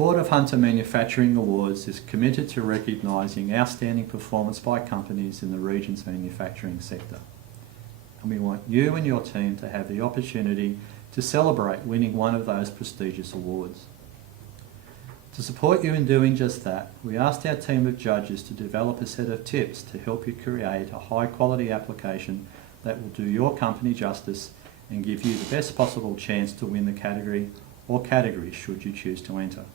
Board of Hunter Manufacturing Awards is committed to recognising outstanding performance by companies in the region's manufacturing sector. And we want you and your team to have the opportunity to celebrate winning one of those prestigious awards. To support you in doing just that, we asked our team of judges to develop a set of tips to help you create a high quality application that will do your company justice and give you the best possible chance to win the category or categories should you choose to enter.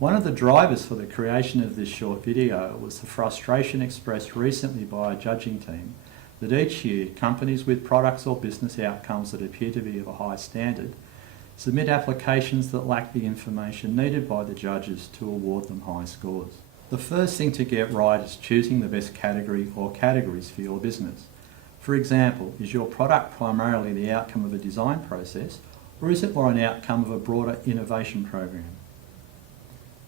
One of the drivers for the creation of this short video was the frustration expressed recently by our judging team that each year companies with products or business outcomes that appear to be of a high standard submit applications that lack the information needed by the judges to award them high scores. The first thing to get right is choosing the best category or categories for your business. For example, is your product primarily the outcome of a design process, or is it more an outcome of a broader innovation program?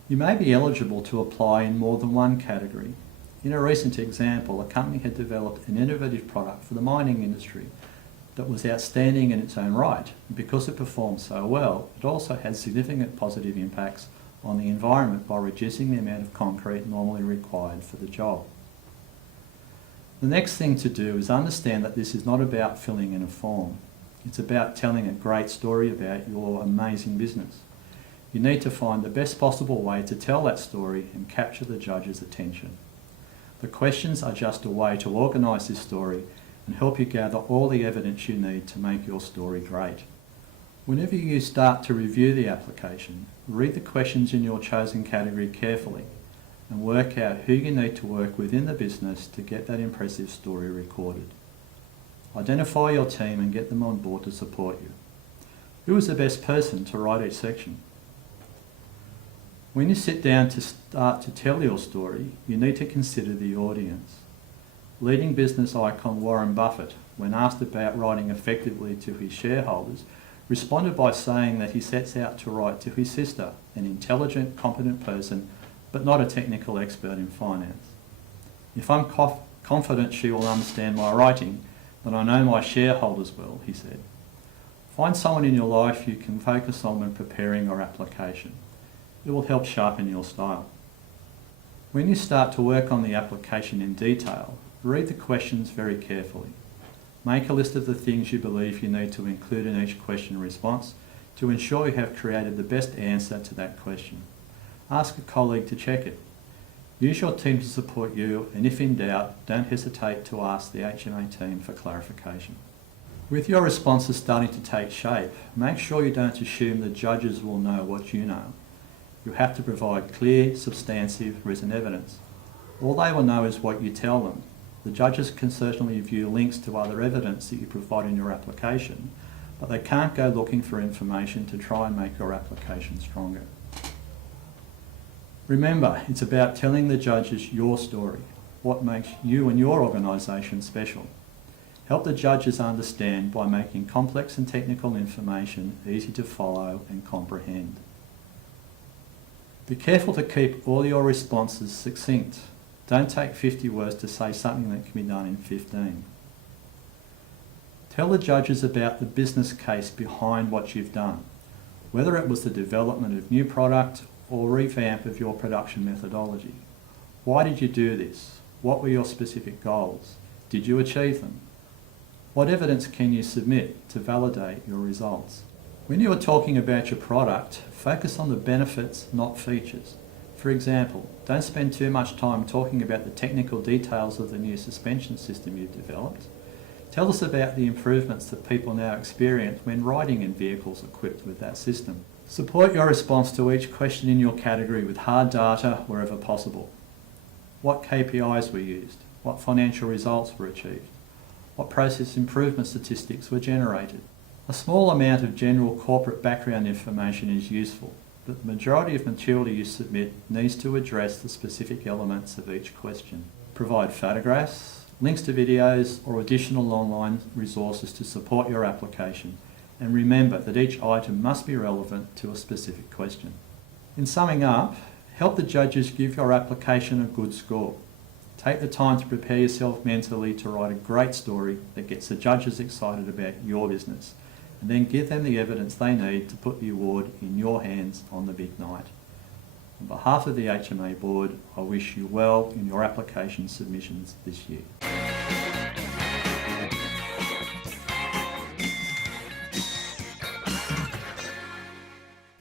You may be eligible to apply in more than one category. In a recent example, a company had developed an innovative product for the mining industry that was outstanding in its own right. Because it performed so well, it also had significant positive impacts on the environment by reducing the amount of concrete normally required for the job. The next thing to do is understand that this is not about filling in a form. It's about telling a great story about your amazing business. You need to find the best possible way to tell that story and capture the judge's attention. The questions are just a way to organise this story and help you gather all the evidence you need to make your story great. Whenever you start to review the application, read the questions in your chosen category carefully and work out who you need to work with in the business to get that impressive story recorded. Identify your team and get them on board to support you. Who is the best person to write each section? When you sit down to start to tell your story, you need to consider the audience. Leading business icon Warren Buffett, when asked about writing effectively to his shareholders, responded by saying that he sets out to write to his sister, an intelligent, competent person, but not a technical expert in finance. If I'm confident she will understand my writing, then I know my shareholders will, he said. Find someone in your life you can focus on when preparing your application. It will help sharpen your style. When you start to work on the application in detail, read the questions very carefully. Make a list of the things you believe you need to include in each question response to ensure you have created the best answer to that question. Ask a colleague to check it. Use your team to support you, and if in doubt, don't hesitate to ask the HMA team for clarification. With your responses starting to take shape, make sure you don't assume the judges will know what you know. You have to provide clear, substantive written evidence. All they will know is what you tell them. The judges can certainly view links to other evidence that you provide in your application, but they can't go looking for information to try and make your application stronger. Remember, it's about telling the judges your story, what makes you and your organisation special. Help the judges understand by making complex and technical information easy to follow and comprehend. Be careful to keep all your responses succinct. Don't take 50 words to say something that can be done in 15. Tell the judges about the business case behind what you've done, whether it was the development of new product or revamp of your production methodology. Why did you do this? What were your specific goals? Did you achieve them? What evidence can you submit to validate your results? When you are talking about your product, focus on the benefits, not features. For example, don't spend too much time talking about the technical details of the new suspension system you've developed. Tell us about the improvements that people now experience when riding in vehicles equipped with that system. Support your response to each question in your category with hard data wherever possible. What KPIs were used? What financial results were achieved? What process improvement statistics were generated? A small amount of general corporate background information is useful, but the majority of material you submit needs to address the specific elements of each question. Provide photographs, links to videos, or additional online resources to support your application, and remember that each item must be relevant to a specific question. In summing up, help the judges give your application a good score. Take the time to prepare yourself mentally to write a great story that gets the judges excited about your business and then give them the evidence they need to put the award in your hands on the big night. On behalf of the HMA Board, I wish you well in your application submissions this year.